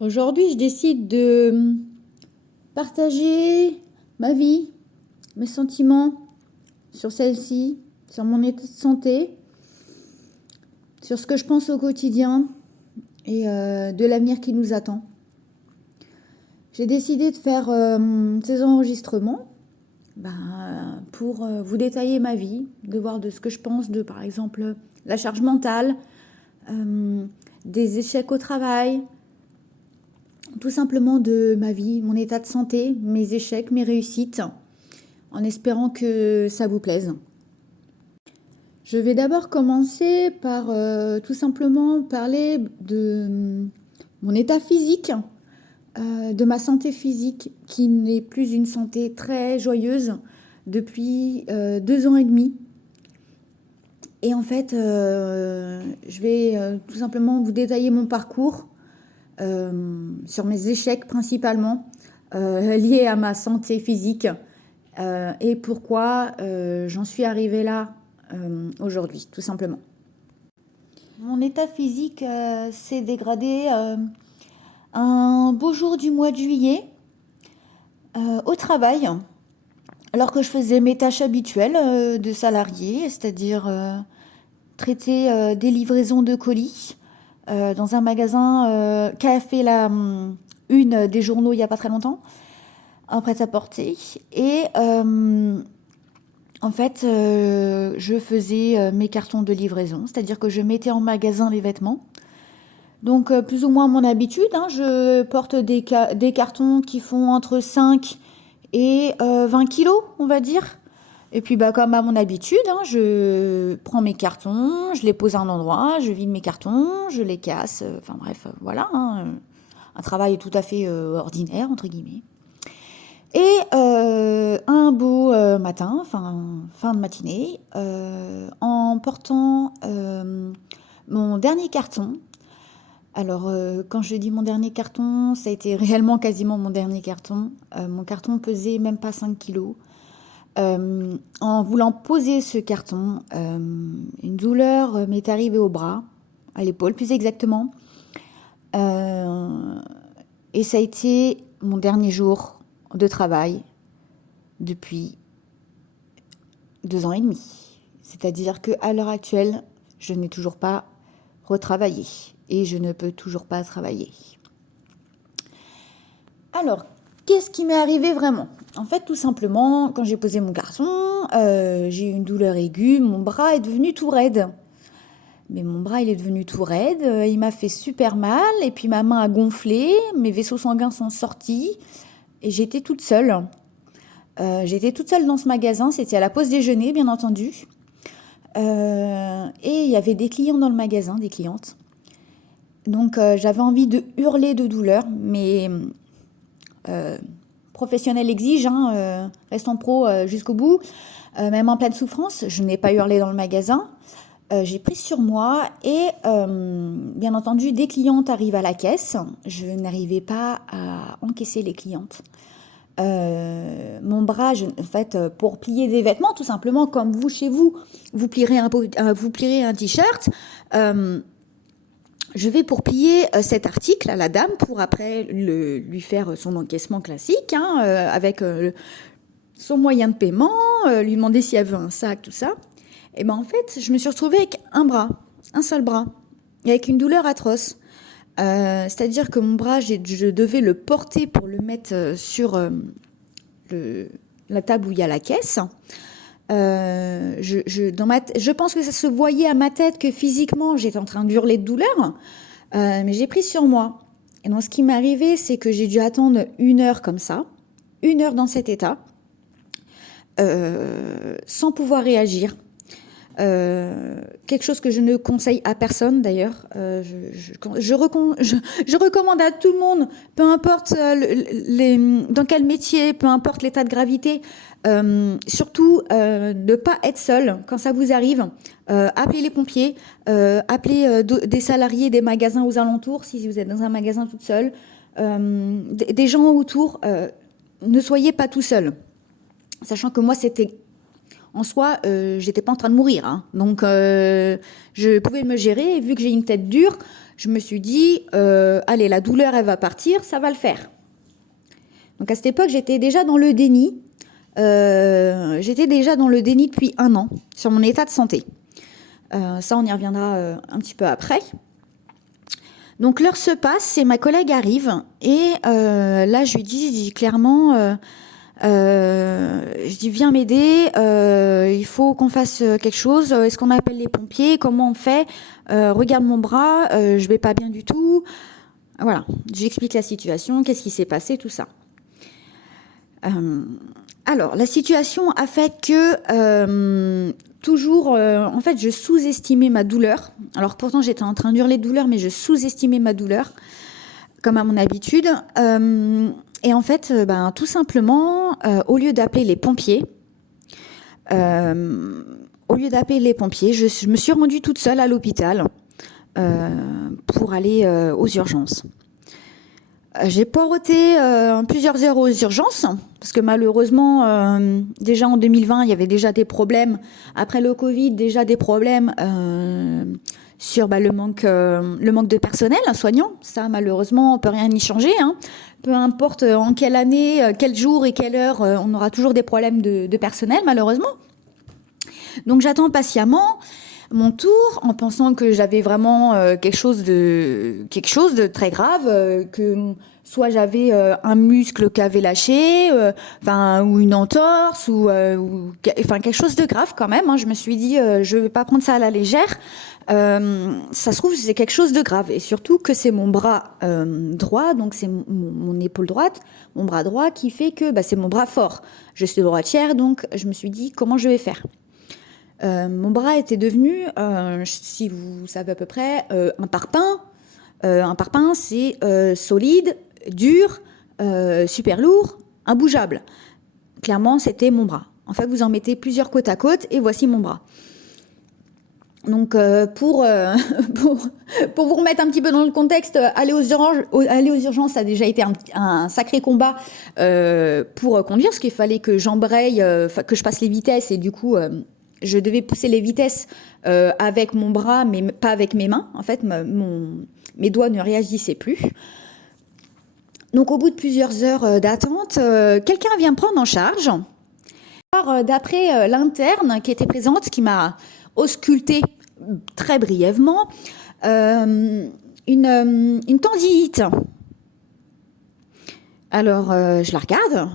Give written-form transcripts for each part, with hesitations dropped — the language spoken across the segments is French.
Aujourd'hui, je décide de partager ma vie, mes sentiments sur celle-ci, sur mon état de santé, sur ce que je pense au quotidien et de l'avenir qui nous attend. J'ai décidé de faire ces enregistrements pour vous détailler ma vie, de voir de ce que je pense de, par exemple, la charge mentale, des échecs au travail, tout simplement de ma vie, mon état de santé, mes échecs, mes réussites, en espérant que ça vous plaise. Je vais d'abord commencer par tout simplement parler de mon état physique, de ma santé physique qui n'est plus une santé très joyeuse depuis 2 ans et demi. Et en fait, je vais tout simplement vous détailler mon parcours sur mes échecs principalement liés à ma santé physique et pourquoi j'en suis arrivée là aujourd'hui, tout simplement. Mon état physique s'est dégradé un beau jour du mois de juillet au travail, alors que je faisais mes tâches habituelles de salarié, c'est-à-dire traiter des livraisons de colis dans un magasin qui a fait la une des journaux il n'y a pas très longtemps, un prêt-à-porter. Et en fait, je faisais mes cartons de livraison, c'est-à-dire que je mettais en magasin les vêtements. Donc, plus ou moins mon habitude, je porte des cartons qui font entre 5 et 20 kilos, on va dire. Et puis, comme à mon habitude, je prends mes cartons, je les pose à un endroit, je vide mes cartons, je les casse. Enfin bref, voilà, un travail tout à fait ordinaire, entre guillemets. Et un beau matin, fin de matinée, en portant mon dernier carton. Alors, quand je dis mon dernier carton, ça a été réellement quasiment mon dernier carton. Mon carton pesait même pas 5 kilos. En voulant poser ce carton, une douleur m'est arrivée au bras, à l'épaule plus exactement. Et ça a été mon dernier jour de travail depuis 2 ans et demi. C'est-à-dire qu'à l'heure actuelle, je n'ai toujours pas retravaillé et je ne peux toujours pas travailler. Alors, qu'est-ce qui m'est arrivé vraiment? En fait, tout simplement, quand j'ai posé mon carton, j'ai eu une douleur aiguë, mon bras est devenu tout raide. Mais mon bras, il est devenu tout raide, il m'a fait super mal, et puis ma main a gonflé, mes vaisseaux sanguins sont sortis, et j'étais toute seule. J'étais toute seule dans ce magasin, c'était à la pause déjeuner, bien entendu. Et il y avait des clients dans le magasin, des clientes. Donc j'avais envie de hurler de douleur, mais professionnel exige, restons pro jusqu'au bout. Même en pleine souffrance, je n'ai pas hurlé dans le magasin. J'ai pris sur moi et bien entendu, des clientes arrivent à la caisse. Je n'arrivais pas à encaisser les clientes. Mon bras, en fait, pour plier des vêtements, tout simplement, comme vous chez vous, vous plierez un t-shirt. Je vais pour plier cet article à la dame pour après lui faire son encaissement classique avec son moyen de paiement, lui demander si elle veut un sac, tout ça. Et en fait, je me suis retrouvée avec un seul bras, et avec une douleur atroce. C'est-à-dire que mon bras, je devais le porter pour le mettre sur la table où il y a la caisse. Je pense que ça se voyait à ma tête que physiquement, j'étais en train d'hurler de douleur, mais j'ai pris sur moi. Et donc, ce qui m'est arrivé, c'est que j'ai dû attendre 1 heure comme ça, 1 heure dans cet état, sans pouvoir réagir. Quelque chose que je ne conseille à personne d'ailleurs. Je recommande à tout le monde, peu importe dans quel métier, peu importe l'état de gravité, surtout de ne pas être seul quand ça vous arrive. Appelez les pompiers, appelez des salariés des magasins aux alentours si vous êtes dans un magasin toute seule, des gens autour. Ne soyez pas tout seul. Sachant que moi, c'était... En soi, j'étais pas en train de mourir, donc je pouvais me gérer. Et vu que j'ai une tête dure, je me suis dit, allez, la douleur, elle va partir, ça va le faire. Donc à cette époque, j'étais déjà dans le déni. J'étais déjà dans le déni depuis 1 an sur mon état de santé. Ça, on y reviendra un petit peu après. Donc l'heure se passe et ma collègue arrive et là je lui dis clairement, je dis viens m'aider, il faut qu'on fasse quelque chose, est-ce qu'on appelle les pompiers, comment on fait, regarde mon bras, je vais pas bien du tout. Voilà, j'explique la situation, qu'est-ce qui s'est passé, tout ça. Alors, la situation a fait que toujours, en fait, je sous-estimais ma douleur. Alors pourtant, j'étais en train d'hurler de douleur, mais je sous-estimais ma douleur, comme à mon habitude. Et en fait, tout simplement, au lieu d'appeler les pompiers, je me suis rendue toute seule à l'hôpital pour aller aux urgences. J'ai poireauté plusieurs heures aux urgences, parce que malheureusement, déjà en 2020, il y avait déjà des problèmes. Après le Covid, déjà des problèmes sur le manque de personnel soignant. Ça, malheureusement, on ne peut rien y changer. Hein. Peu importe en quelle année, quel jour et quelle heure, on aura toujours des problèmes de personnel, malheureusement. Donc j'attends patiemment mon tour en pensant que j'avais vraiment quelque chose de très grave, que soit j'avais un muscle qui avait lâché, ou une entorse, ou quelque chose de grave quand même. Hein. Je me suis dit, je vais pas prendre ça à la légère. Ça se trouve c'est quelque chose de grave, et surtout que c'est mon bras droit, donc c'est mon épaule droite, mon bras droit qui fait que c'est mon bras fort. Je suis droitière, donc je me suis dit comment je vais faire. Mon bras était devenu, si vous savez à peu près, un parpaing. Un parpaing, c'est solide, dur, super lourd, imbougeable. Clairement, c'était mon bras. En fait, vous en mettez plusieurs côte à côte et voici mon bras. Donc, pour vous remettre un petit peu dans le contexte, aller aux urgences, ça a déjà été un sacré combat pour conduire, parce qu'il fallait que j'embraye, que je passe les vitesses, et du coup... je devais pousser les vitesses avec mon bras, mais pas avec mes mains. En fait, mes doigts ne réagissaient plus. Donc, au bout de plusieurs heures d'attente, quelqu'un vient me prendre en charge. D'après l'interne qui était présente, qui m'a auscultée très brièvement, une tendinite. Alors, je la regarde.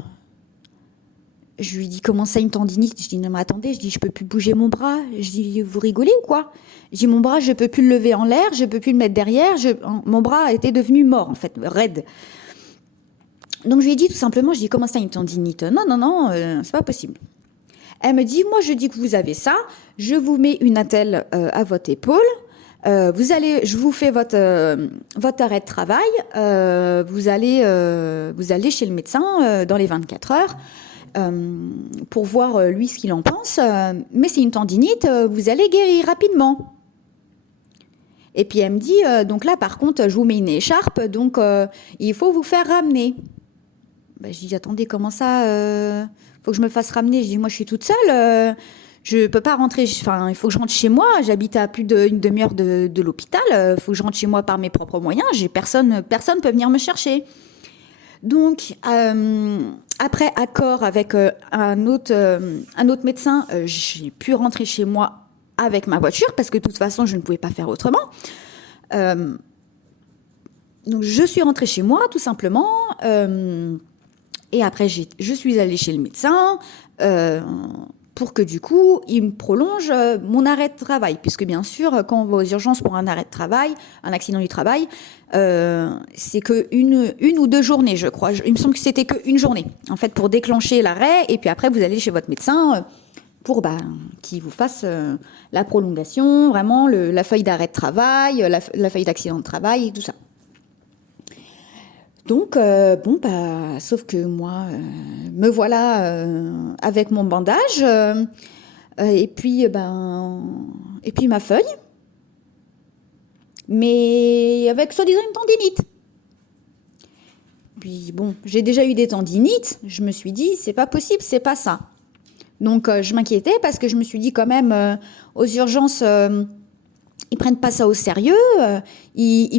Je lui dis comment ça une tendinite? Je dis non mais attendez, je dis je peux plus bouger mon bras. Je dis vous rigolez ou quoi? Je dis mon bras je peux plus le lever en l'air, je peux plus le mettre derrière. Mon bras était devenu mort en fait, raide. Donc je lui ai dit tout simplement, je dis comment ça une tendinite? Non, c'est pas possible. Elle me dit moi je dis que vous avez ça, je vous mets une attelle à votre épaule. Je vous fais votre arrêt de travail. Vous allez chez le médecin dans les 24 heures. Pour voir lui ce qu'il en pense, mais c'est une tendinite, vous allez guérir rapidement. Et puis elle me dit, donc là par contre je vous mets une écharpe, donc il faut vous faire ramener. Je dis attendez comment ça, faut que je me fasse ramener? Je dis moi je suis toute seule, je peux pas rentrer, il faut que je rentre chez moi, j'habite à plus d'une demi-heure de l'hôpital, faut que je rentre chez moi par mes propres moyens, personne peut venir me chercher. Donc, après accord avec un autre médecin, j'ai pu rentrer chez moi avec ma voiture parce que de toute façon, je ne pouvais pas faire autrement. Donc, je suis rentrée chez moi, tout simplement. Et après, je suis allée chez le médecin pour que du coup, il me prolonge mon arrêt de travail. Puisque bien sûr, quand on va aux urgences pour un arrêt de travail, un accident du travail, c'est que une ou 2 journées, je crois. Il me semble que c'était qu'une journée, en fait, pour déclencher l'arrêt. Et puis après, vous allez chez votre médecin pour qu'il vous fasse la prolongation, vraiment la feuille d'arrêt de travail, la feuille d'accident de travail et tout ça. Donc, sauf que moi, me voilà avec mon bandage et puis ma feuille, mais avec soi-disant une tendinite. Puis j'ai déjà eu des tendinites, je me suis dit, c'est pas possible, c'est pas ça. Donc, je m'inquiétais parce que je me suis dit quand même, aux urgences, Ils prennent pas ça au sérieux.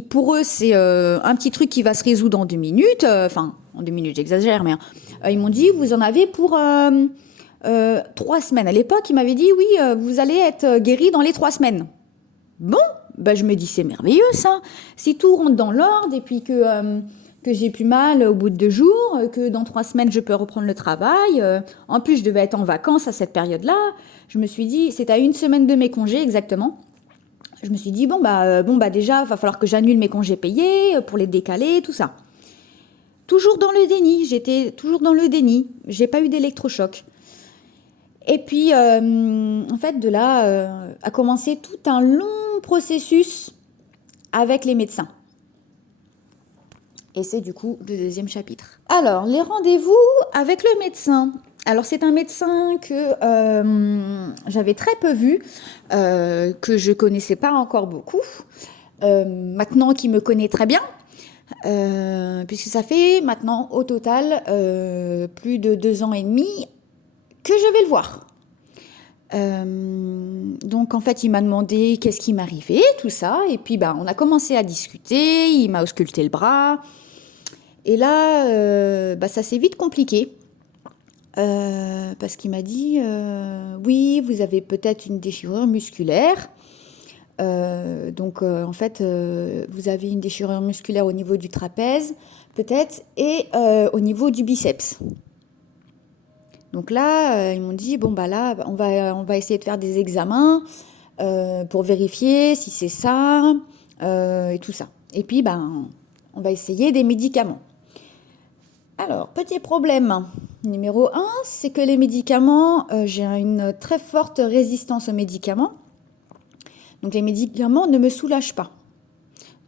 Pour eux, c'est un petit truc qui va se résoudre en 2 minutes. Enfin, en 2 minutes, j'exagère, mais ils m'ont dit, vous en avez pour 3 semaines. À l'époque, ils m'avaient dit, oui, vous allez être guéri dans les 3 semaines. Bon, je me dis, c'est merveilleux ça. Si tout rentre dans l'ordre et puis que j'ai plus mal au bout de 2 jours, que dans 3 semaines, je peux reprendre le travail. En plus, je devais être en vacances à cette période-là. Je me suis dit, c'était à 1 semaine de mes congés exactement. Je me suis dit, déjà, il va falloir que j'annule mes congés payés pour les décaler, tout ça. Toujours dans le déni, j'étais toujours dans le déni. J'ai pas eu d'électrochoc. Et puis, en fait, de là a commencé tout un long processus avec les médecins. Et c'est du coup le 2e chapitre. Alors, les rendez-vous avec le médecin. Alors, c'est un médecin que j'avais très peu vu, que je connaissais pas encore beaucoup. Maintenant qu'il me connaît très bien, puisque ça fait maintenant au total plus de 2 ans et demi que je vais le voir. Donc en fait il m'a demandé qu'est-ce qui m'arrivait, tout ça, et puis on a commencé à discuter, il m'a ausculté le bras, et là ça s'est vite compliqué, parce qu'il m'a dit oui, vous avez peut-être une déchirure musculaire, en fait vous avez une déchirure musculaire au niveau du trapèze peut-être, et au niveau du biceps. Donc là, ils m'ont dit, on va essayer de faire des examens pour vérifier si c'est ça et tout ça. Et puis, on va essayer des médicaments. Alors, petit problème numéro 1, c'est que les médicaments, j'ai une très forte résistance aux médicaments. Donc, les médicaments ne me soulagent pas.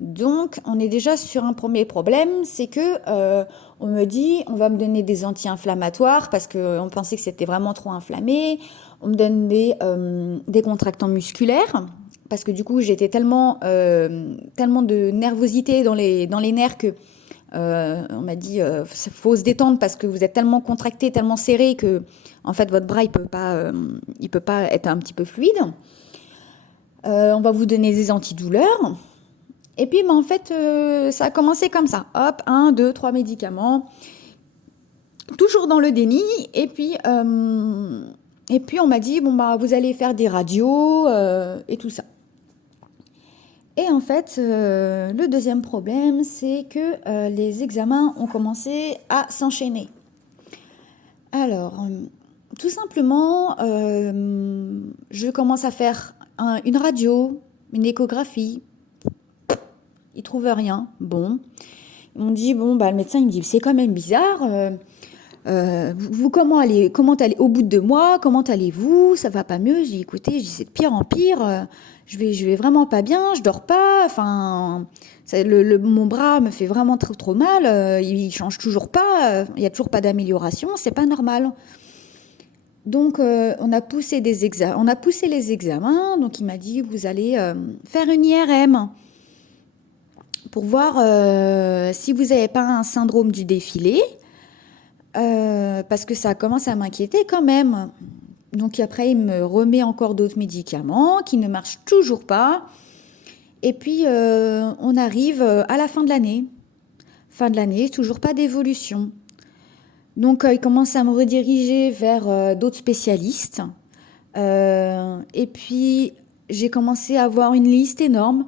Donc, on est déjà sur un premier problème, c'est que on me dit, on va me donner des anti-inflammatoires parce qu'on pensait que c'était vraiment trop inflammé. On me donne des contractants musculaires parce que du coup, j'étais tellement de nervosité dans les nerfs que on m'a dit, faut se détendre parce que vous êtes tellement contracté, tellement serré que en fait votre bras il peut pas être un petit peu fluide. On va vous donner des antidouleurs. Et puis, en fait, ça a commencé comme ça. Hop, 1, 2, 3 médicaments. Toujours dans le déni. Et puis on m'a dit, vous allez faire des radios et tout ça. Et en fait, le deuxième problème, c'est que les examens ont commencé à s'enchaîner. Alors, tout simplement, je commence à faire une radio, une échographie. Ils trouvent rien. Bon. Ils m'ont dit, le médecin, il me dit, c'est quand même bizarre. Vous, comment allez au bout de 2 mois, comment allez-vous? Ça va pas mieux? J'ai dit, écoutez, c'est de pire en pire. Je vais vraiment pas bien, je dors pas. Enfin, mon bras me fait vraiment trop, trop mal. Il change toujours pas. Il y a toujours pas d'amélioration. C'est pas normal. Donc, on a poussé les examens. Donc, il m'a dit, vous allez faire une IRM. Pour voir si vous n'avez pas un syndrome du défilé, parce que ça commence à m'inquiéter quand même. Donc après, il me remet encore d'autres médicaments qui ne marchent toujours pas. Et puis, on arrive à la fin de l'année. Fin de l'année, toujours pas d'évolution. Donc, il commence à me rediriger vers d'autres spécialistes. Et puis, j'ai commencé à avoir une liste énorme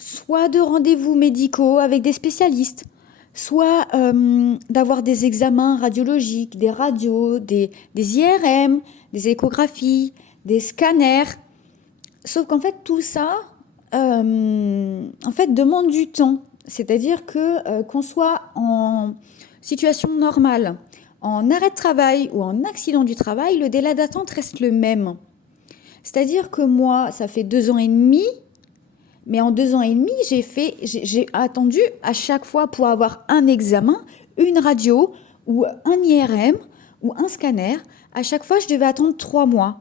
soit de rendez-vous médicaux avec des spécialistes, soit d'avoir des examens radiologiques, des radios, des IRM, des échographies, des scanners. Sauf qu'en fait, tout ça, demande du temps. C'est-à-dire que qu'on soit en situation normale, en arrêt de travail ou en accident du travail, le délai d'attente reste le même. C'est-à-dire que moi, ça fait 2 ans et demi. Mais en 2 ans et demi, j'ai attendu à chaque fois pour avoir un examen, une radio ou un IRM ou un scanner. À chaque fois, je devais attendre 3 mois.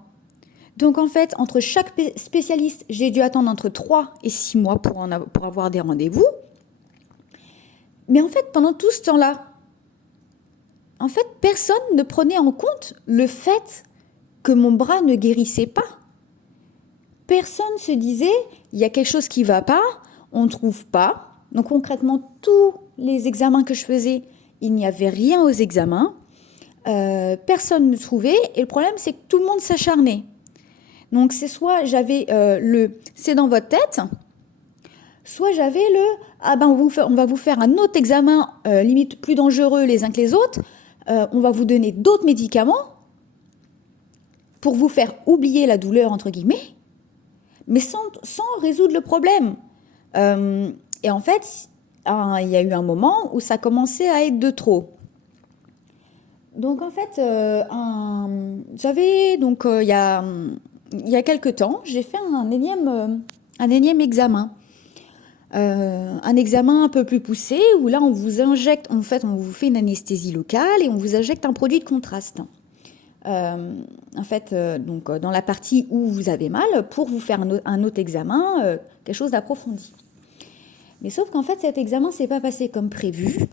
Donc en fait, entre chaque spécialiste, j'ai dû attendre entre 3 et 6 mois pour avoir des rendez-vous. Mais en fait, pendant tout ce temps-là, en fait, personne ne prenait en compte le fait que mon bras ne guérissait pas. personne se disait, il y a quelque chose qui ne va pas, on ne trouve pas. Donc concrètement, tous les examens que je faisais, il n'y avait rien aux examens. Personne ne trouvait. Et le problème, c'est que tout le monde s'acharnait. Donc c'est soit j'avais c'est dans votre tête, soit j'avais on va vous faire un autre examen, limite plus dangereux les uns que les autres. On va vous donner d'autres médicaments pour vous faire oublier la douleur, entre guillemets, mais sans résoudre le problème. Et en fait, il y a eu un moment où ça commençait à être de trop. Donc en fait, j'avais, donc il y a quelques temps, j'ai fait un énième examen. Un examen un peu plus poussé où là on vous injecte, en fait on vous fait une anesthésie locale et on vous injecte un produit de contraste. En fait, donc dans la partie où vous avez mal pour vous faire un autre examen, quelque chose d'approfondi. Mais sauf qu'en fait cet examen s'est pas passé comme prévu.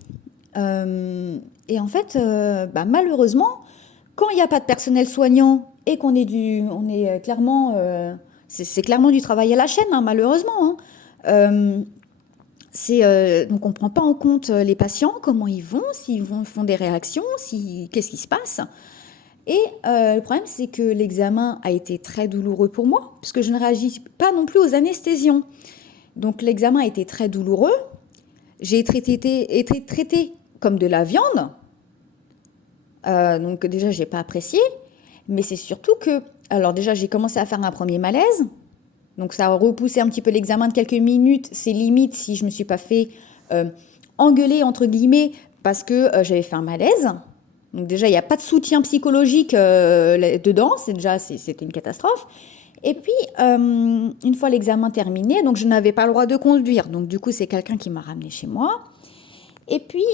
Et en fait, malheureusement, quand il n'y a pas de personnel soignant et qu'on est clairement, c'est clairement du travail à la chaîne, hein, malheureusement. Hein. Donc on ne prend pas en compte les patients, comment ils vont, font des réactions, qu'est-ce qui se passe. Et le problème, c'est que l'examen a été très douloureux pour moi, puisque je ne réagis pas non plus aux anesthésions. Donc l'examen a été très douloureux. J'ai été traitée comme de la viande. Donc déjà, je n'ai pas apprécié. Mais c'est surtout que... Alors déjà, j'ai commencé à faire un premier malaise. Donc ça a repoussé un petit peu l'examen de quelques minutes. C'est limite si je ne me suis pas fait engueuler, entre guillemets, parce que j'avais fait un malaise. Donc déjà, il n'y a pas de soutien psychologique dedans. C'était une catastrophe. Et puis, une fois l'examen terminé, donc je n'avais pas le droit de conduire. Donc du coup, c'est quelqu'un qui m'a ramené chez moi. Et puis,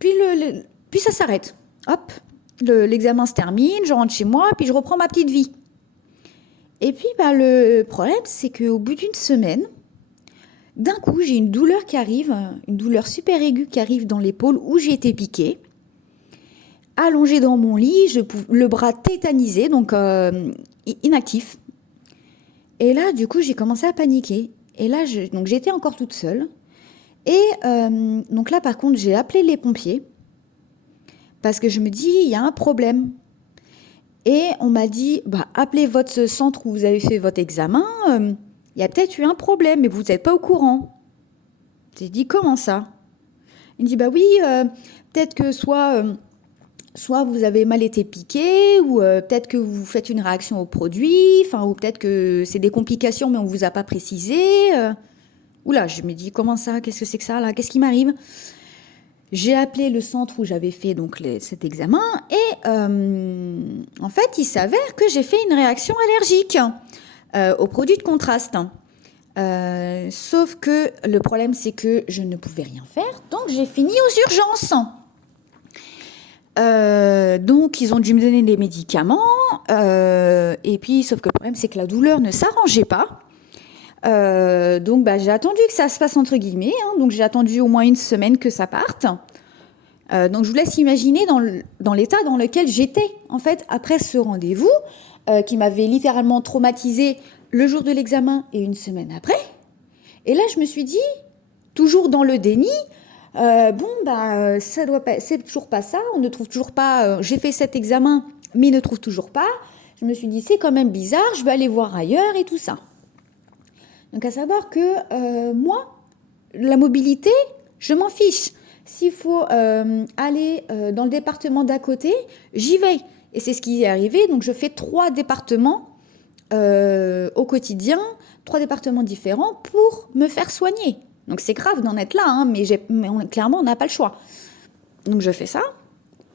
puis ça s'arrête. Hop, l'examen se termine, je rentre chez moi, puis je reprends ma petite vie. Et puis, le problème, c'est qu'au bout d'une semaine, d'un coup, j'ai une douleur qui arrive, une douleur super aiguë qui arrive dans l'épaule où j'ai été piquée. Allongée dans mon lit, le bras tétanisé, donc inactif. Et là, du coup, j'ai commencé à paniquer. Et là, donc j'étais encore toute seule. Et donc là, par contre, j'ai appelé les pompiers parce que je me dis, il y a un problème. Et on m'a dit, appelez votre centre où vous avez fait votre examen. Il y a peut-être eu un problème, mais vous n'êtes pas au courant. J'ai dit, comment ça? Il me dit, oui, peut-être que soit vous avez mal été piqué, ou peut-être que vous faites une réaction au produit, ou peut-être que c'est des complications, mais on ne vous a pas précisé. Oula, je me dis, comment ça? Qu'est-ce que c'est que ça, là? Qu'est-ce qui m'arrive? J'ai appelé le centre où j'avais fait donc cet examen et en fait, il s'avère que j'ai fait une réaction allergique aux produits de contraste. Sauf que le problème, c'est que je ne pouvais rien faire, donc j'ai fini aux urgences. Donc, ils ont dû me donner des médicaments et puis, sauf que le problème, c'est que la douleur ne s'arrangeait pas. Donc j'ai attendu que ça se passe entre guillemets, hein, donc j'ai attendu au moins une semaine que ça parte. Donc je vous laisse imaginer dans l'état dans lequel j'étais en fait après ce rendez-vous qui m'avait littéralement traumatisée le jour de l'examen et une semaine après. Et là je me suis dit, toujours dans le déni, ça doit pas, c'est toujours pas ça, on ne trouve toujours pas, j'ai fait cet examen mais ils ne trouvent toujours pas. Je me suis dit c'est quand même bizarre, je vais aller voir ailleurs et tout ça. Donc à savoir que moi, la mobilité, je m'en fiche. S'il faut aller dans le département d'à côté, j'y vais. Et c'est ce qui est arrivé. Donc je fais 3 départements au quotidien, 3 départements différents pour me faire soigner. Donc c'est grave d'en être là, hein, mais clairement on n'a pas le choix. Donc je fais ça.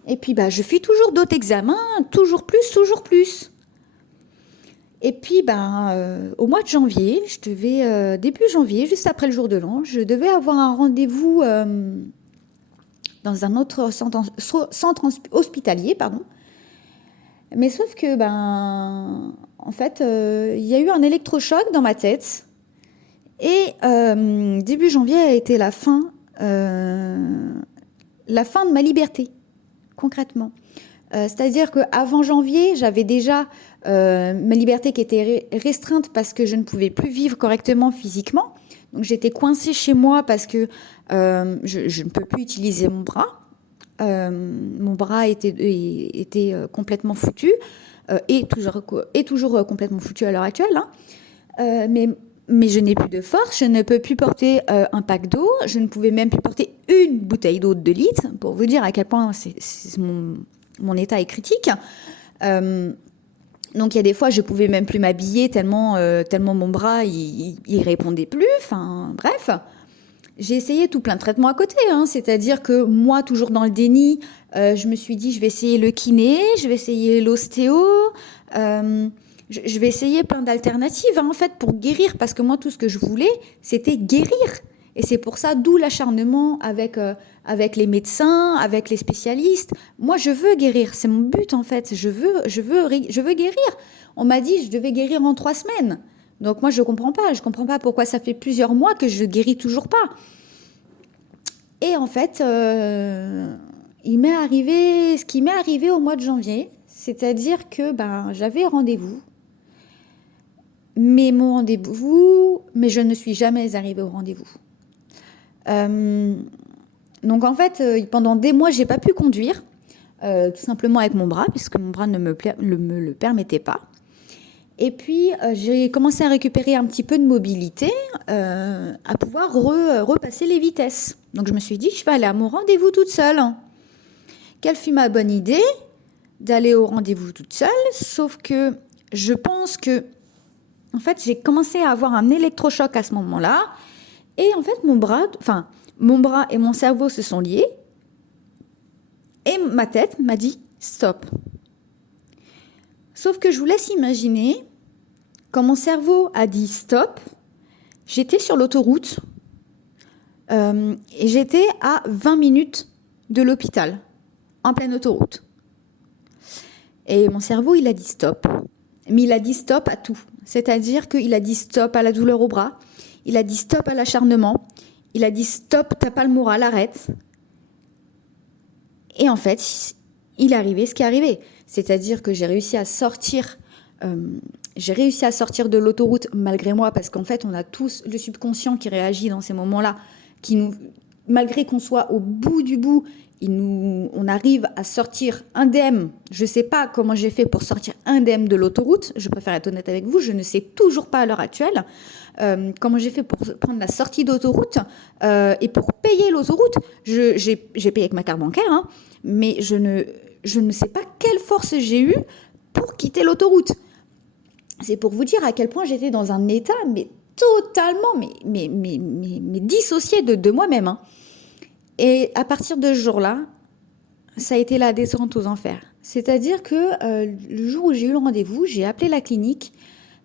Et puis je fais toujours d'autres examens, toujours plus. Et puis, au mois de janvier, début janvier, juste après le jour de l'an, je devais avoir un rendez-vous dans un autre centre hospitalier, pardon. Mais sauf que, en fait, il y a eu un électrochoc dans ma tête. Et début janvier a été la fin de ma liberté, concrètement. C'est-à-dire qu'avant janvier, j'avais déjà ma liberté qui était restreinte parce que je ne pouvais plus vivre correctement physiquement. Donc j'étais coincée chez moi parce que je ne peux plus utiliser mon bras. Mon bras était complètement foutu et toujours complètement foutu à l'heure actuelle. Hein. Mais je n'ai plus de force, je ne peux plus porter un pack d'eau, je ne pouvais même plus porter une bouteille d'eau de 2 litres, pour vous dire à quel point mon état est critique. Donc il y a des fois, je pouvais même plus m'habiller tellement mon bras, il répondait plus. Enfin, bref. J'ai essayé tout plein de traitements à côté, hein. C'est-à-dire que moi, toujours dans le déni, je me suis dit, je vais essayer le kiné, je vais essayer l'ostéo, je vais essayer plein d'alternatives, hein, en fait, pour guérir. Parce que moi, tout ce que je voulais, c'était guérir. Et c'est pour ça, d'où l'acharnement avec les médecins, avec les spécialistes. Moi, je veux guérir, c'est mon but, en fait. Je veux guérir. On m'a dit, je devais guérir en 3 semaines. Donc moi, je comprends pas pourquoi ça fait plusieurs mois que je guéris toujours pas. Et en fait, il m'est arrivé ce qui m'est arrivé au mois de janvier, c'est-à-dire que j'avais rendez-vous, mais je ne suis jamais arrivée au rendez-vous. Donc en fait, pendant des mois, j'ai pas pu conduire, tout simplement avec mon bras, puisque mon bras ne me le permettait pas. Et puis, j'ai commencé à récupérer un petit peu de mobilité, à pouvoir repasser les vitesses. Donc, je me suis dit, je vais aller à mon rendez-vous toute seule. Quelle fut ma bonne idée d'aller au rendez-vous toute seule? Sauf que je pense que, en fait, j'ai commencé à avoir un électrochoc à ce moment-là. Et en fait, mon bras et mon cerveau se sont liés. Et ma tête m'a dit, stop. Sauf que je vous laisse imaginer, quand mon cerveau a dit stop, j'étais sur l'autoroute et j'étais à 20 minutes de l'hôpital, en pleine autoroute. Et mon cerveau, il a dit stop. Mais il a dit stop à tout. C'est-à-dire qu'il a dit stop à la douleur au bras, il a dit stop à l'acharnement, il a dit stop, t'as pas le moral, arrête. Et en fait, il est arrivé ce qui est arrivé. C'est-à-dire que j'ai réussi à sortir de l'autoroute malgré moi, parce qu'en fait, on a tous le subconscient qui réagit dans ces moments-là, malgré qu'on soit au bout du bout, on arrive à sortir indemne. Je ne sais pas comment j'ai fait pour sortir indemne de l'autoroute. Je préfère être honnête avec vous, je ne sais toujours pas à l'heure actuelle comment j'ai fait pour prendre la sortie d'autoroute et pour payer l'autoroute. J'ai payé avec ma carte bancaire, hein, mais je ne sais pas quelle force j'ai eue pour quitter l'autoroute. C'est pour vous dire à quel point j'étais dans un état mais totalement mais dissocié de moi-même. Hein. Et à partir de ce jour-là, ça a été la descente aux enfers. C'est-à-dire que le jour où j'ai eu le rendez-vous, j'ai appelé la clinique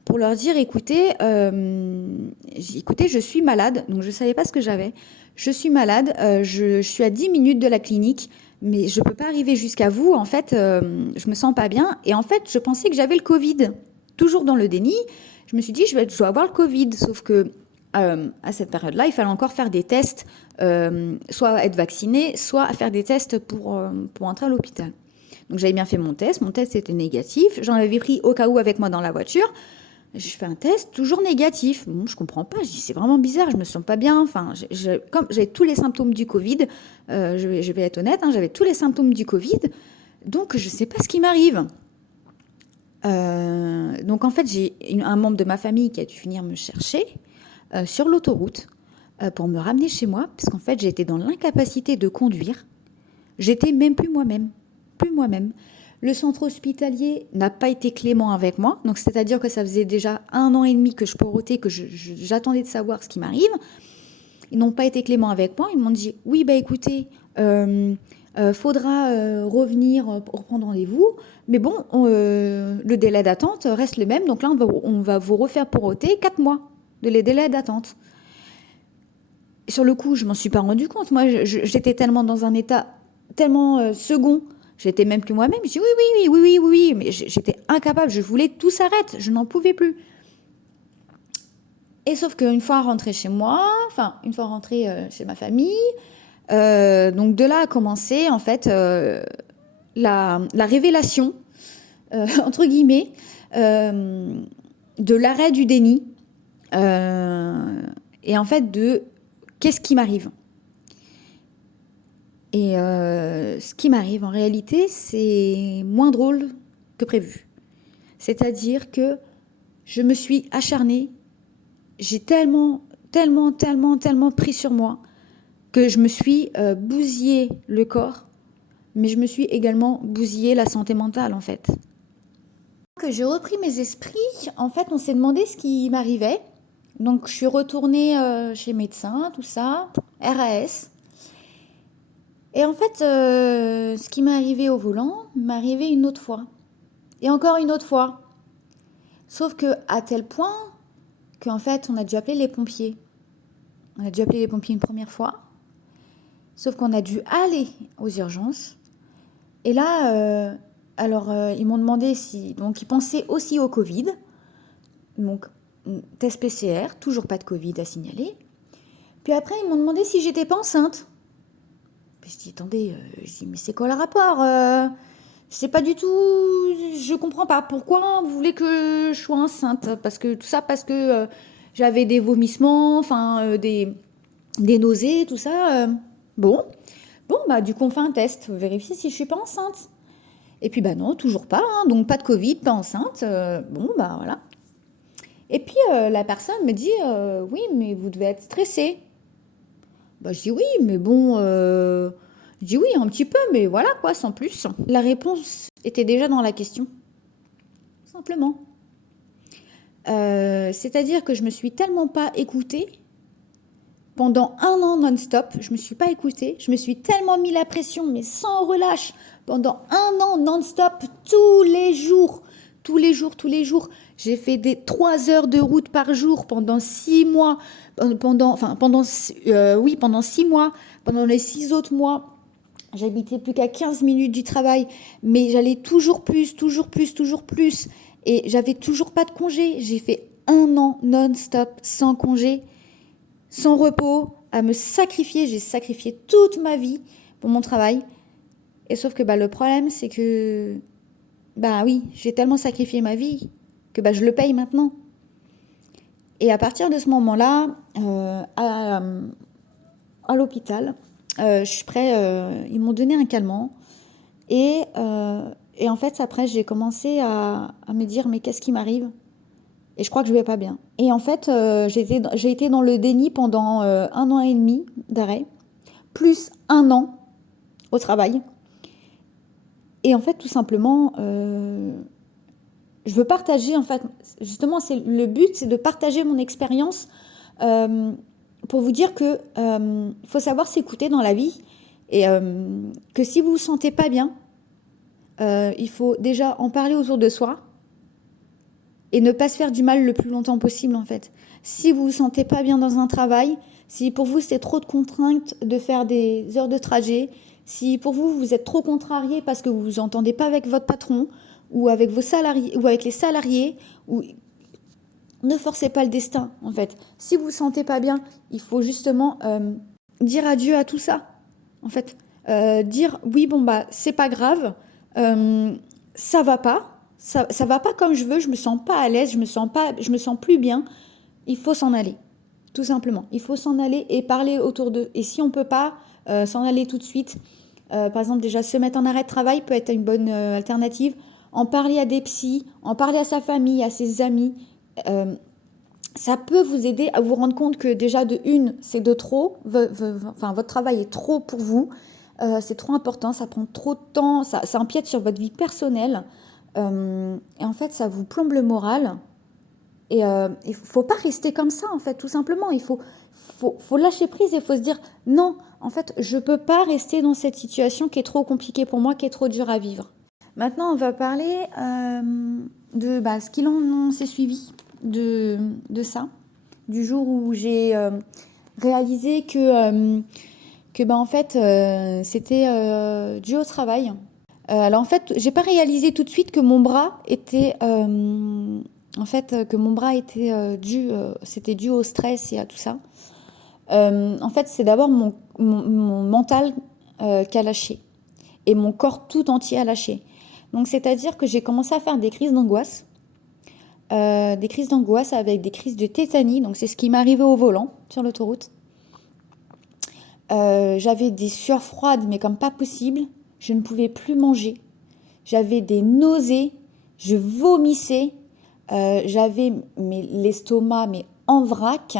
pour leur dire, écoutez, je suis malade, donc je ne savais pas ce que j'avais. Je suis malade, je suis à 10 minutes de la clinique, mais je ne peux pas arriver jusqu'à vous. En fait, je me sens pas bien. Et en fait, je pensais que j'avais le Covid. Toujours dans le déni, je me suis dit, je dois avoir le Covid. Sauf que à cette période-là, il fallait encore faire des tests, soit être vacciné, soit faire des tests pour entrer à l'hôpital. Donc j'avais bien fait mon test était négatif. J'en avais pris au cas où avec moi dans la voiture. Je fais un test, toujours négatif. Bon, je comprends pas, je dis c'est vraiment bizarre, je me sens pas bien. Enfin, comme j'avais tous les symptômes du Covid, je vais être honnête, hein, j'avais tous les symptômes du Covid, donc je sais pas ce qui m'arrive. Donc en fait, j'ai un membre de ma famille qui a dû venir me chercher sur l'autoroute pour me ramener chez moi, parce qu'en fait, j'étais dans l'incapacité de conduire. J'étais même plus moi-même. Le centre hospitalier n'a pas été clément avec moi, donc c'est-à-dire que ça faisait déjà 1 an et demi que je poreautais, que j'attendais de savoir ce qui m'arrive. Ils n'ont pas été cléments avec moi, ils m'ont dit « Oui, écoutez, faudra revenir pour reprendre rendez-vous, mais bon, le délai d'attente reste le même, donc là, on va vous refaire poreauter 4 mois de les délais d'attente. » Sur le coup, je m'en suis pas rendu compte. Moi, j'étais tellement dans un état tellement second, j'étais même plus moi-même. Je dis oui, mais j'étais incapable. Je voulais que tout s'arrête. Je n'en pouvais plus. Et sauf qu'une fois rentrée chez moi, une fois rentrée chez ma famille, donc de là a commencé en fait la révélation, entre guillemets, de l'arrêt du déni et en fait de qu'est-ce qui m'arrive. Et ce qui m'arrive en réalité, c'est moins drôle que prévu. C'est-à-dire que je me suis acharnée, j'ai tellement pris sur moi que je me suis bousillé le corps, mais je me suis également bousillé la santé mentale en fait. Que j'ai repris mes esprits, en fait on s'est demandé ce qui m'arrivait. Donc je suis retournée chez médecin, tout ça, RAS. Et en fait, ce qui m'est arrivé au volant m'est arrivé une autre fois. Et encore une autre fois. Sauf que à tel point qu'en fait, on a dû appeler les pompiers. On a dû appeler les pompiers une première fois. Sauf qu'on a dû aller aux urgences. Et là, ils m'ont demandé si... Donc, ils pensaient aussi au Covid. Donc, test PCR, toujours pas de Covid à signaler. Puis après, ils m'ont demandé si j'étais pas enceinte. Puis je dis, attendez, mais c'est quoi le rapport je sais pas du tout, je comprends pas. Pourquoi vous voulez que je sois enceinte? Parce que j'avais des vomissements, des nausées, tout ça. Bon, bah du coup on fait un test, vérifier si je suis pas enceinte. Et puis bah non, toujours pas, hein, donc pas de Covid, pas enceinte. Bon bah voilà. Et puis la personne me dit, oui mais vous devez être stressée. Bah je dis oui, mais bon. Je dis oui, un petit peu, mais voilà quoi, sans plus. La réponse était déjà dans la question. Simplement. C'est-à-dire que je me suis tellement pas écoutée pendant 1 an non-stop. Je me suis pas écoutée. Je me suis tellement mis la pression, mais sans relâche, pendant 1 an non-stop, tous les jours. Tous les jours. J'ai fait des 3 heures de route par jour pendant 6 mois. Pendant 6 mois. Pendant les 6 autres mois. J'habitais plus qu'à 15 minutes du travail, mais j'allais toujours plus. Et j'avais toujours pas de congé. J'ai fait 1 an non-stop, sans congé, sans repos, à me sacrifier. J'ai sacrifié toute ma vie pour mon travail. Et sauf que le problème, c'est que, oui, j'ai tellement sacrifié ma vie que je le paye maintenant. Et à partir de ce moment-là, à l'hôpital, je suis prêt, ils m'ont donné un calmant et en fait après j'ai commencé à me dire mais qu'est-ce qui m'arrive et je crois que je vais pas bien et en fait j'ai été dans le déni pendant 1 an et demi d'arrêt plus 1 an au travail et en fait tout simplement je veux partager en fait justement c'est le but, c'est de partager mon expérience pour vous dire que faut savoir s'écouter dans la vie et que si vous vous sentez pas bien, il faut déjà en parler autour de soi et ne pas se faire du mal le plus longtemps possible en fait. Si vous vous sentez pas bien dans un travail, si pour vous c'est trop de contraintes de faire des heures de trajet, si pour vous vous êtes trop contrarié parce que vous vous entendez pas avec votre patron ou avec vos salariés ou avec les salariés ou ne forcez pas le destin, en fait. Si vous vous sentez pas bien, il faut justement dire adieu à tout ça, en fait. Dire, oui, c'est pas grave, ça va pas, ça va pas comme je veux, je me sens pas à l'aise, je me sens plus bien. Il faut s'en aller, tout simplement. Il faut s'en aller et parler autour d'eux. Et si on peut pas s'en aller tout de suite, par exemple, déjà se mettre en arrêt de travail peut être une bonne alternative. En parler à des psys, en parler à sa famille, à ses amis. Ça peut vous aider à vous rendre compte que déjà de une, c'est de trop, votre travail est trop pour vous, c'est trop important, ça prend trop de temps, ça empiète sur votre vie personnelle et en fait ça vous plombe le moral et il faut pas rester comme ça en fait tout simplement, il faut lâcher prise et il faut se dire non, en fait je peux pas rester dans cette situation qui est trop compliquée pour moi, qui est trop dure à vivre. Maintenant on va parler de ce qu'il en s'est suivi de ça, du jour où j'ai réalisé que en fait c'était dû au travail. Alors en fait, j'ai pas réalisé tout de suite que mon bras était c'était dû au stress et à tout ça. En fait, c'est d'abord mon mental qui a lâché. et mon corps tout entier a lâché. Donc, c'est-à-dire que j'ai commencé à faire des crises d'angoisse. Des crises d'angoisse avec des crises de tétanie. Donc, c'est ce qui m'est arrivé au volant sur l'autoroute. J'avais des sueurs froides, mais comme pas possible. Je ne pouvais plus manger. J'avais des nausées. Je vomissais. J'avais l'estomac mais en vrac.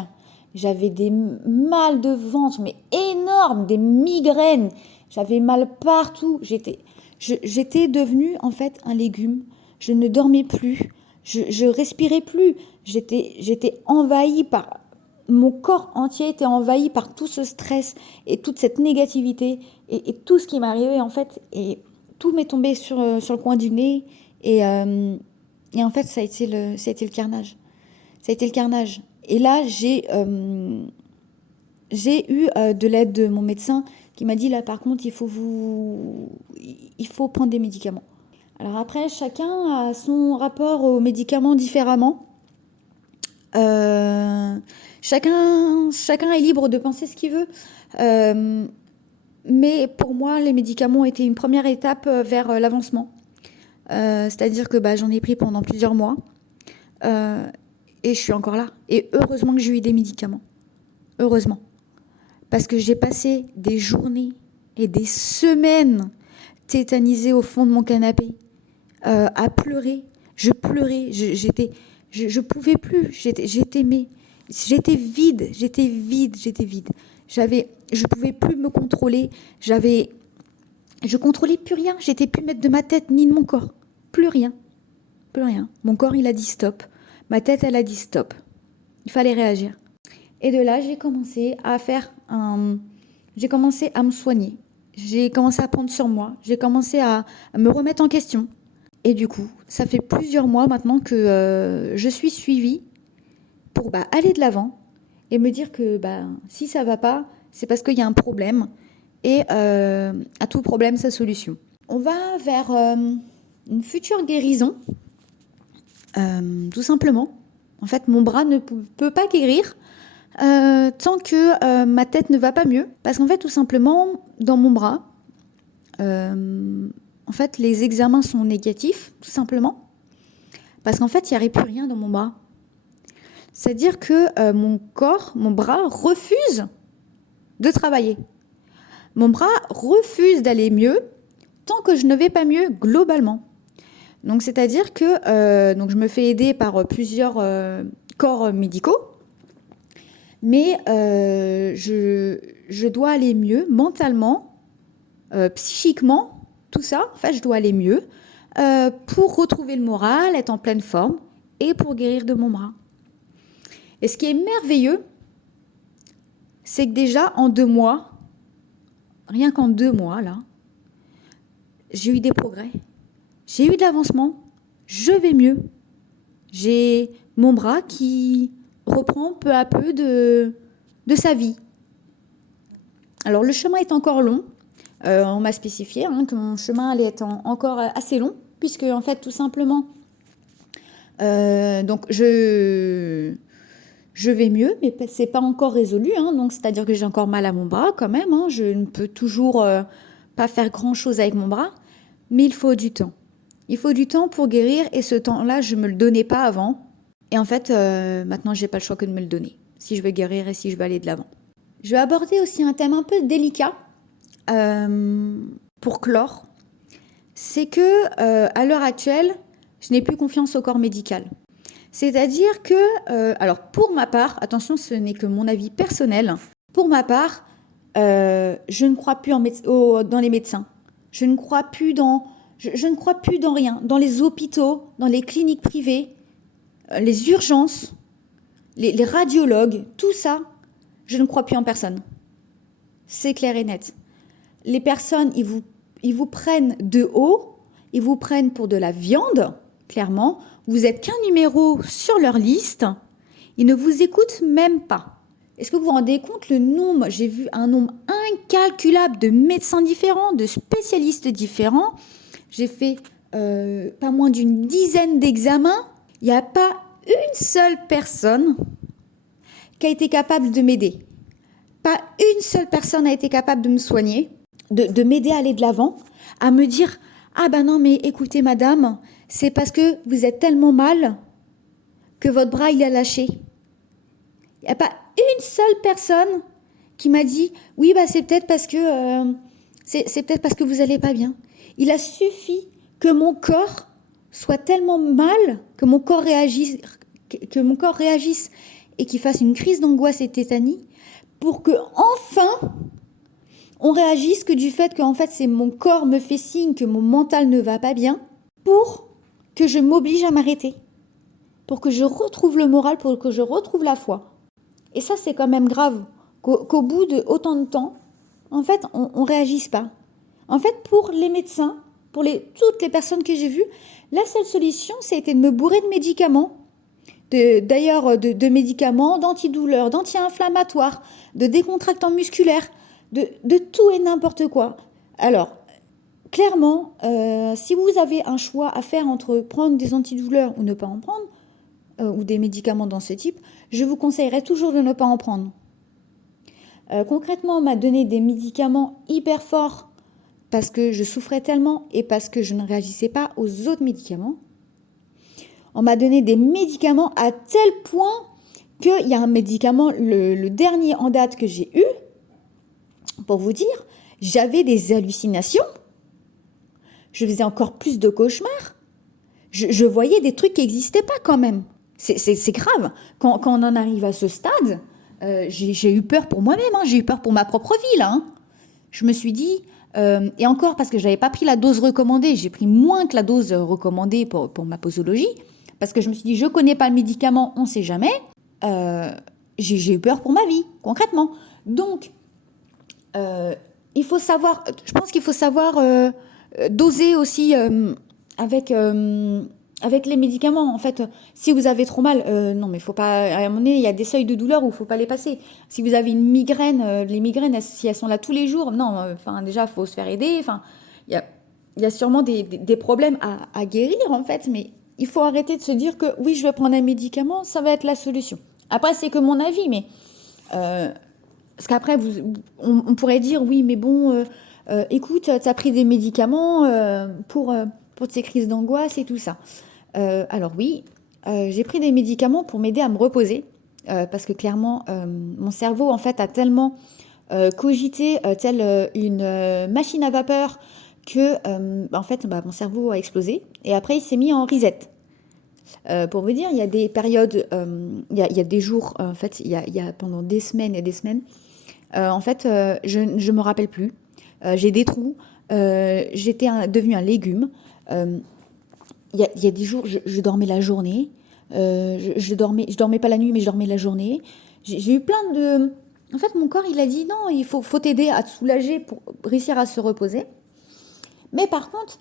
J'avais des mal de ventre, mais énormes, des migraines. J'avais mal partout. J'étais devenue en fait un légume. Je ne dormais plus. Je respirais plus. J'étais envahie par... Mon corps entier était envahi par tout ce stress et toute cette négativité et tout ce qui m'arrivait en fait. Et tout m'est tombé sur le coin du nez. Et en fait, ça a été le carnage. Ça a été le carnage. Et là, j'ai eu de l'aide de mon médecin qui m'a dit, là, par contre, il faut prendre des médicaments. Alors après, chacun a son rapport aux médicaments différemment. Chacun est libre de penser ce qu'il veut. Mais pour moi, les médicaments étaient une première étape vers l'avancement. C'est-à-dire que j'en ai pris pendant plusieurs mois. Et je suis encore là. Et heureusement que j'ai eu des médicaments. Heureusement. Parce que j'ai passé des journées et des semaines tétanisée au fond de mon canapé, à pleurer. Je pleurais. Je pouvais plus. J'étais vide. Je pouvais plus me contrôler. Je contrôlais plus rien. J'étais plus maître de ma tête ni de mon corps. Plus rien. Plus rien. Mon corps, il a dit stop. Ma tête, elle a dit stop. Il fallait réagir. Et de là, j'ai commencé à me soigner. J'ai commencé à prendre sur moi. J'ai commencé à me remettre en question. Et du coup, ça fait plusieurs mois maintenant que je suis suivie pour aller de l'avant et me dire que si ça va pas, c'est parce qu'il y a un problème. Et à tout problème, sa solution. On va vers une future guérison. Tout simplement. En fait, mon bras ne peut pas guérir tant que ma tête ne va pas mieux. Parce qu'en fait, tout simplement, dans mon bras, en fait, les examens sont négatifs, tout simplement. Parce qu'en fait, il n'y aurait plus rien dans mon bras. C'est-à-dire que mon bras refuse de travailler. Mon bras refuse d'aller mieux tant que je ne vais pas mieux globalement. Donc, c'est-à-dire que donc je me fais aider par plusieurs corps médicaux, mais je dois aller mieux mentalement, psychiquement, tout ça. En fait, je dois aller mieux pour retrouver le moral, être en pleine forme et pour guérir de mon bras. Et ce qui est merveilleux, c'est que déjà en 2 mois, rien qu'en 2 mois, là, j'ai eu des progrès. J'ai eu de l'avancement, je vais mieux. J'ai mon bras qui reprend peu à peu de sa vie. Alors le chemin est encore long. On m'a spécifié que mon chemin allait être encore assez long, puisque en fait tout simplement, donc je vais mieux, mais c'est pas encore résolu. Donc c'est-à-dire que j'ai encore mal à mon bras quand même. Je ne peux toujours pas faire grand-chose avec mon bras, mais il faut du temps. Il faut du temps pour guérir et ce temps-là, je ne me le donnais pas avant. Et en fait, maintenant, je n'ai pas le choix que de me le donner si je veux guérir et si je veux aller de l'avant. Je vais aborder aussi un thème un peu délicat pour clore. C'est que à l'heure actuelle, je n'ai plus confiance au corps médical. C'est-à-dire que, alors pour ma part, attention, ce n'est que mon avis personnel. Pour ma part, je ne crois plus dans les médecins. Je ne crois plus dans rien. Dans les hôpitaux, dans les cliniques privées, les urgences, les radiologues, tout ça, je ne crois plus en personne. C'est clair et net. Les personnes, ils vous prennent de haut, ils vous prennent pour de la viande, clairement. Vous n'êtes qu'un numéro sur leur liste. Ils ne vous écoutent même pas. Est-ce que vous vous rendez compte le nombre? J'ai vu un nombre incalculable de médecins différents, de spécialistes différents. J'ai fait pas moins d'une dizaine d'examens. Il n'y a pas une seule personne qui a été capable de m'aider. Pas une seule personne a été capable de me soigner, de m'aider à aller de l'avant. à me dire « Ah ben non, mais écoutez madame, c'est parce que vous êtes tellement mal que votre bras il a lâché. » Il n'y a pas une seule personne qui m'a dit « Oui, bah c'est peut-être parce que c'est peut-être parce que vous allez pas bien. » Il a suffi que mon corps soit tellement mal, que mon corps réagisse et qu'il fasse une crise d'angoisse et de tétanie pour que enfin on réagisse que du fait que en fait c'est mon corps me fait signe que mon mental ne va pas bien pour que je m'oblige à m'arrêter, pour que je retrouve le moral, pour que je retrouve la foi. Et ça c'est quand même grave qu'au bout de autant de temps, en fait on réagisse pas. En fait pour les médecins, pour toutes les personnes que j'ai vues, la seule solution ça a été de me bourrer de médicaments. De médicaments, d'antidouleurs, d'anti-inflammatoires, de décontractants musculaires, de tout et n'importe quoi. Alors, clairement, si vous avez un choix à faire entre prendre des antidouleurs ou ne pas en prendre, ou des médicaments dans ce type, je vous conseillerais toujours de ne pas en prendre. Concrètement, on m'a donné des médicaments hyper forts parce que je souffrais tellement et parce que je ne réagissais pas aux autres médicaments. On m'a donné des médicaments à tel point qu'il y a un médicament, le dernier en date que j'ai eu, pour vous dire, j'avais des hallucinations. Je faisais encore plus de cauchemars. Je voyais des trucs qui n'existaient pas quand même. C'est grave. Quand on en arrive à ce stade, j'ai eu peur pour moi-même, hein, j'ai eu peur pour ma propre vie, là. Hein. Je me suis dit, et encore parce que je n'avais pas pris la dose recommandée, j'ai pris moins que la dose recommandée pour ma posologie, parce que je me suis dit, je ne connais pas le médicament, on ne sait jamais. J'ai eu peur pour ma vie, concrètement. Donc, il faut savoir, je pense qu'il faut savoir doser aussi avec les médicaments. En fait, si vous avez trop mal, non, mais il faut pas. À un moment donné, il y a des seuils de douleur où il faut pas les passer. Si vous avez une migraine, les migraines, si elles sont là tous les jours, non. Enfin, déjà, il faut se faire aider. Enfin, il y a sûrement des problèmes à guérir en fait, mais il faut arrêter de se dire que oui, je vais prendre un médicament, ça va être la solution. Après, c'est que mon avis, mais parce qu'après, on pourrait dire oui, mais bon, écoute, tu as pris des médicaments pour ces crises d'angoisse et tout ça. Alors oui, j'ai pris des médicaments pour m'aider à me reposer, parce que clairement, mon cerveau en fait a tellement cogité, telle une machine à vapeur, que en fait, mon cerveau a explosé. Et après, il s'est mis en reset. Pour vous dire, il y a des périodes, il y a des jours, en fait, il y a pendant des semaines et des semaines, en fait, je me rappelle plus. J'ai des trous. J'étais devenue un légume. Il y a des jours, je dormais la journée. Je dormais pas la nuit, mais je dormais la journée. J'ai eu plein de... En fait, mon corps, il a dit non, il faut t'aider à te soulager pour réussir à se reposer. Mais par contre,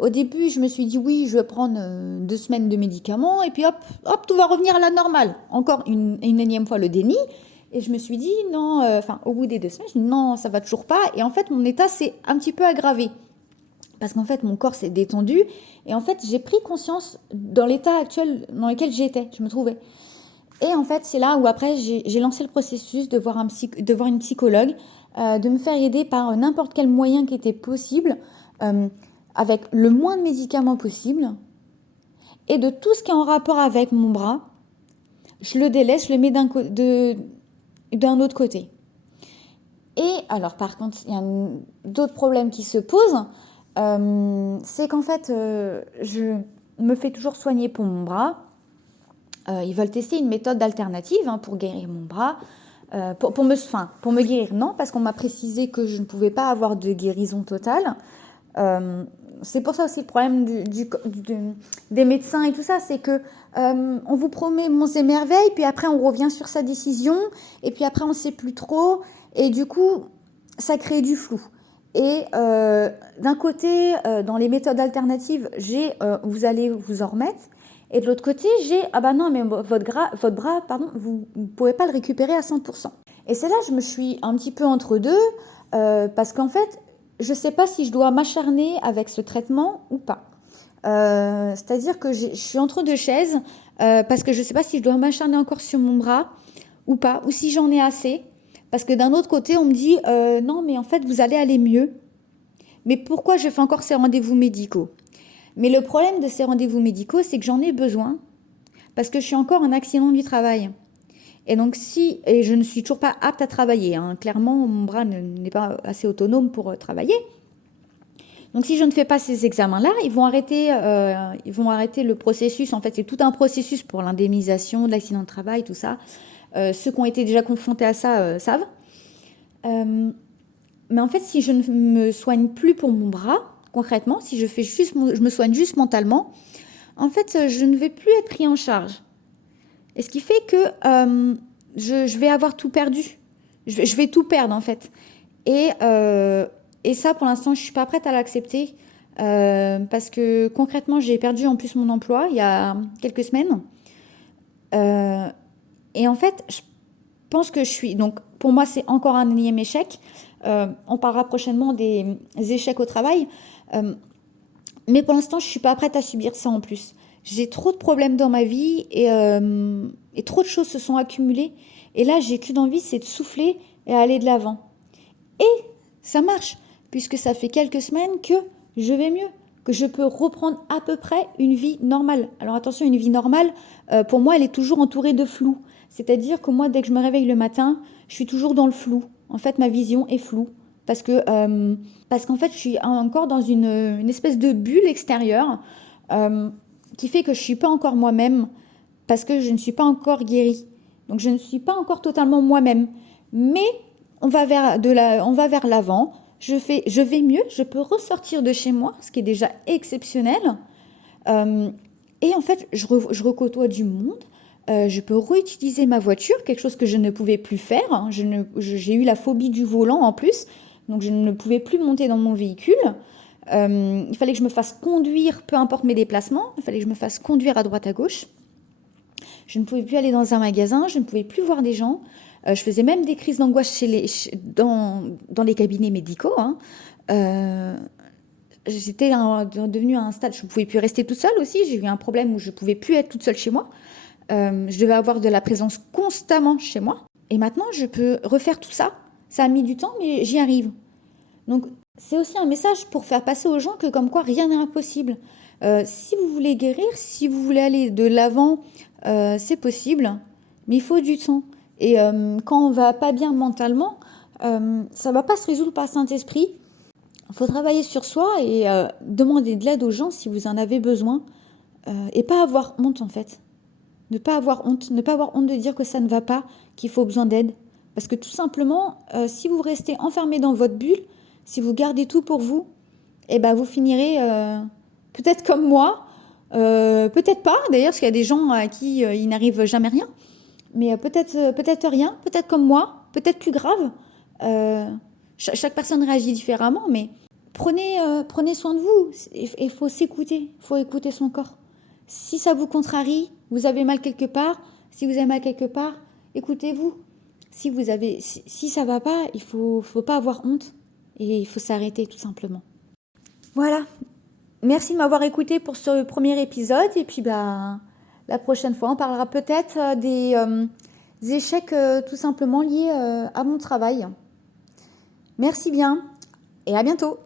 au début, je me suis dit oui, je vais prendre 2 semaines de médicaments et puis hop, tout va revenir à la normale. Encore une énième fois le déni. Et je me suis dit non, au bout des 2 semaines, je me suis dit non, ça va toujours pas. Et en fait, mon état s'est un petit peu aggravé. Parce qu'en fait, mon corps s'est détendu. Et en fait, j'ai pris conscience dans l'état actuel dans lequel j'étais, je me trouvais. Et en fait, c'est là où après, j'ai lancé le processus de voir une psychologue, de me faire aider par n'importe quel moyen qui était possible, avec le moins de médicaments possible, et de tout ce qui est en rapport avec mon bras, je le délaisse, je le mets d'un autre côté. Et alors, par contre, il y a d'autres problèmes qui se posent, c'est qu'en fait, je me fais toujours soigner pour mon bras. Ils veulent tester une méthode alternative pour guérir mon bras. Pour me guérir, non, parce qu'on m'a précisé que je ne pouvais pas avoir de guérison totale. C'est pour ça aussi le problème des médecins et tout ça, c'est que on vous promet monts et merveilles, puis après on revient sur sa décision, et puis après on ne sait plus trop, et du coup ça crée du flou. Et d'un côté, dans les méthodes alternatives, vous allez vous en remettre, et de l'autre côté, ah bah non, mais votre bras, vous ne pouvez pas le récupérer à 100%. Et c'est là que je me suis un petit peu entre deux, parce qu'en fait, je ne sais pas si je dois m'acharner avec ce traitement ou pas. C'est-à-dire que je suis entre deux chaises, parce que je ne sais pas si je dois m'acharner encore sur mon bras ou pas, ou si j'en ai assez. Parce que d'un autre côté, on me dit, non, mais en fait, vous allez aller mieux. Mais pourquoi je fais encore ces rendez-vous médicaux? Mais le problème de ces rendez-vous médicaux, c'est que j'en ai besoin parce que je suis encore en accident du travail. Et donc et je ne suis toujours pas apte à travailler, hein. Clairement, mon bras n'est pas assez autonome pour travailler. Donc si je ne fais pas ces examens-là, ils vont arrêter le processus. En fait, c'est tout un processus pour l'indemnisation de l'accident de travail, tout ça. Ceux qui ont été déjà confrontés à ça savent. Mais en fait, si je ne me soigne plus pour mon bras, concrètement, si je me soigne juste mentalement, en fait, je ne vais plus être pris en charge. Et ce qui fait que je vais avoir tout perdu. Je vais tout perdre, en fait. Et ça, pour l'instant, je ne suis pas prête à l'accepter. Parce que concrètement, j'ai perdu en plus mon emploi il y a quelques semaines. Et en fait, je pense que donc pour moi, c'est encore un énième échec. On parlera prochainement des échecs au travail. Mais pour l'instant, je ne suis pas prête à subir ça en plus. J'ai trop de problèmes dans ma vie et trop de choses se sont accumulées. Et là, j'ai qu'une envie, c'est de souffler et aller de l'avant. Et ça marche, puisque ça fait quelques semaines que je vais mieux, que je peux reprendre à peu près une vie normale. Alors attention, une vie normale, pour moi, elle est toujours entourée de flou. C'est-à-dire que moi, dès que je me réveille le matin, je suis toujours dans le flou. En fait, ma vision est floue. Parce qu'en fait, je suis encore dans une espèce de bulle extérieure qui fait que je ne suis pas encore moi-même parce que je ne suis pas encore guérie. Donc, je ne suis pas encore totalement moi-même. Mais on va vers l'avant. Je vais mieux. Je peux ressortir de chez moi, ce qui est déjà exceptionnel. Et en fait, je recôtoie du monde. Je peux réutiliser ma voiture, quelque chose que je ne pouvais plus faire. Hein. J'ai eu la phobie du volant en plus. Donc, je ne pouvais plus monter dans mon véhicule. Il fallait que je me fasse conduire, peu importe mes déplacements. Il fallait que je me fasse conduire à droite, à gauche. Je ne pouvais plus aller dans un magasin. Je ne pouvais plus voir des gens. Je faisais même des crises d'angoisse dans les cabinets médicaux. Hein. J'étais devenue à un stade, je ne pouvais plus rester toute seule aussi. J'ai eu un problème où je ne pouvais plus être toute seule chez moi. Je devais avoir de la présence constamment chez moi. Et maintenant, je peux refaire tout ça. Ça a mis du temps, mais j'y arrive. Donc, c'est aussi un message pour faire passer aux gens que comme quoi rien n'est impossible. Si vous voulez guérir, si vous voulez aller de l'avant, c'est possible, mais il faut du temps. Et quand on va pas bien mentalement, ça va pas se résoudre par Saint-Esprit. Il faut travailler sur soi et demander de l'aide aux gens si vous en avez besoin. Et pas avoir honte en fait. Ne pas avoir honte de dire que ça ne va pas, qu'il faut besoin d'aide. Parce que tout simplement, si vous restez enfermé dans votre bulle, si vous gardez tout pour vous, eh ben vous finirez peut-être comme moi, peut-être pas d'ailleurs, parce qu'il y a des gens à qui il n'arrive jamais rien, mais peut-être rien, peut-être comme moi, peut-être plus grave. Chaque personne réagit différemment, mais prenez soin de vous. Il faut s'écouter, il faut écouter son corps. Si ça vous contrarie, vous avez mal quelque part, si vous avez mal quelque part, écoutez-vous. Si ça va pas, il faut pas avoir honte et il faut s'arrêter tout simplement. Voilà. Merci de m'avoir écouté pour ce premier épisode et puis la prochaine fois on parlera peut-être des échecs tout simplement liés à mon travail. Merci bien et à bientôt.